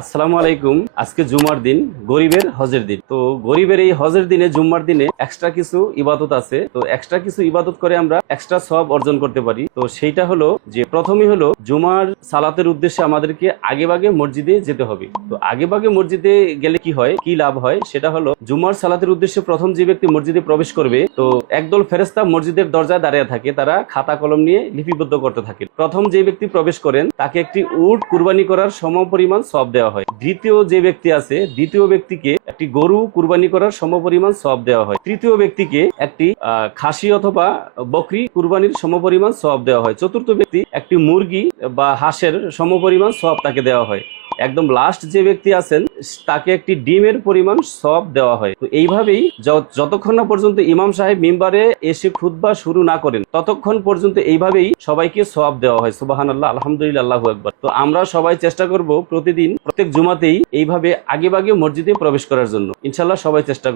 আসসালামু আলাইকুম। আজকে জুমার দিন, গরিবের হজের দিন। তো গরিবের এই হজের দিনে জুম্মার দিনে এক্সট্রা কিছু ইবাদত আছে। তো এক্সট্রা কিছু ইবাদত করে আমরা এক্সট্রা সব অর্জন করতে পারি। তো সেইটা হলো যে প্রথমে হলো জুমার সালাতের উদ্দেশ্যে আমাদেরকে আগে ভাগে মসজিদে যেতে হবে। তো আগে ভাগে মসজিদে গেলে কি হয়, কি লাভ হয়? সেটা হলো জুমার সালাতের উদ্দেশ্যে প্রথম যে ব্যক্তি মসজিদে প্রবেশ করবে, তো একদল ফেরেস্তা মসজিদের দরজায় দাঁড়িয়ে থাকে। তারা খাতা কলম নিয়ে লিপিবদ্ধ করতে থাকে। প্রথম যে ব্যক্তি প্রবেশ করেন, তাকে একটি উট কুরবানি করার সম পরিমাণ সব দেওয়া হয়। দ্বিতীয় যে ব্যক্তি আছে, দ্বিতীয় ব্যক্তিকে একটি গরু কুরবানি করার সমপরিমাণ সব দেওয়া হয়। তৃতীয় ব্যক্তিকে একটি খাসি অথবা বকরি কুরবানির সমপরিমাণ সব দেওয়া হয়। চতুর্থ ব্যক্তি একটি মুরগি বা হাঁসের সমপরিমাণ সব তাকে দেওয়া হয়। একদম লাস্ট যে ব্যক্তি আছেন, তাকে একটি ডিমের পরিমাণ সব দেওয়া হয়। তো এইভাবেই যতক্ষণ না পর্যন্ত ইমাম সাহেব মিম্বারে এসে খুদবা শুরু না করেন, ততক্ষণ পর্যন্ত এইভাবেই সবাইকে সব দেওয়া হয়। সুবাহান আল্লাহ আলহামদুলিল্লাহ, আল্লাহ একবার তো আমরা সবাই চেষ্টা করব প্রতিদিন, প্রত্যেক জুমাতেই এইভাবে আগে বাগে মসজিদে প্রবেশ করার জন্য। ইনশাল্লাহ সবাই চেষ্টা